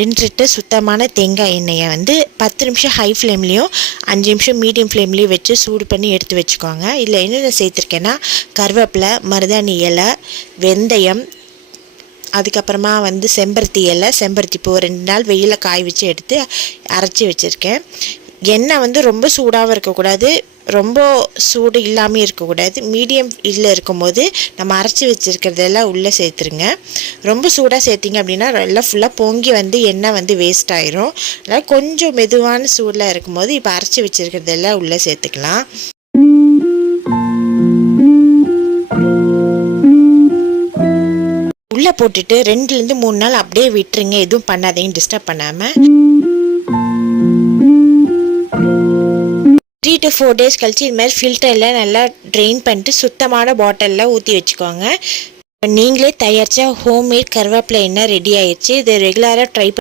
2 litre சுத்தமான தேங்காய் எண்ணெயை வந்து 10 நிமிஷம் ஹை ஃப்ளேம்லேயும் 5 நிமிஷம் மீடியம் ஃப்ளேம்லேயும் வச்சு சூடு பண்ணி எடுத்து வச்சுக்கோங்க. இதில் என்னென்ன சேர்த்துருக்கேன்னா கருவேப்பிலை, மருதாணி இலை, வெந்தயம், அதுக்கப்புறமா வந்து செம்பருத்தி இலை, செம்பருத்தி பூ 2 நாள் வெயிலில் காய வச்சு எடுத்து அரைச்சி வச்சுருக்கேன். எண்ணெய் வந்து ரொம்ப சூடாகவும் இருக்கக்கூடாது, ரொம்ப சூடு இல்லாமல் இருக்கக்கூடாது. மீடியம் இதில் இருக்கும்போது நம்ம அரைச்சி வச்சுருக்கிறதெல்லாம் உள்ளே சேர்த்துருங்க. ரொம்ப சூடாக சேர்த்திங்க அப்படின்னா எல்லாம் ஃபுல்லாக பொங்கி வந்து எண்ணெய் வந்து வேஸ்ட் ஆயிரும். அதனால் கொஞ்சம் மெதுவான சூடில் இருக்கும்போது இப்போ அரைச்சி வச்சுருக்கிறதெல்லாம் உள்ளே சேர்த்துக்கலாம். உள்ளே போட்டுட்டு 2லேருந்து 3 நாள் அப்படியே விட்டுருங்க, எதுவும் பண்ணாதீங்க டிஸ்டர்ப் பண்ணாமல். 3 to 4 days கழிச்சு இது மாதிரி ஃபில்டரில் நல்லா ட்ரெயின் பண்ணிட்டு சுத்தமான பாட்டிலில் ஊற்றி வச்சுக்கோங்க. நீங்களே தயாரித்தா ஹோம்மேட் கருவேப்பிலை எண்ணெய் ரெடி ஆயிடுச்சு. இதை ரெகுலராக ட்ரை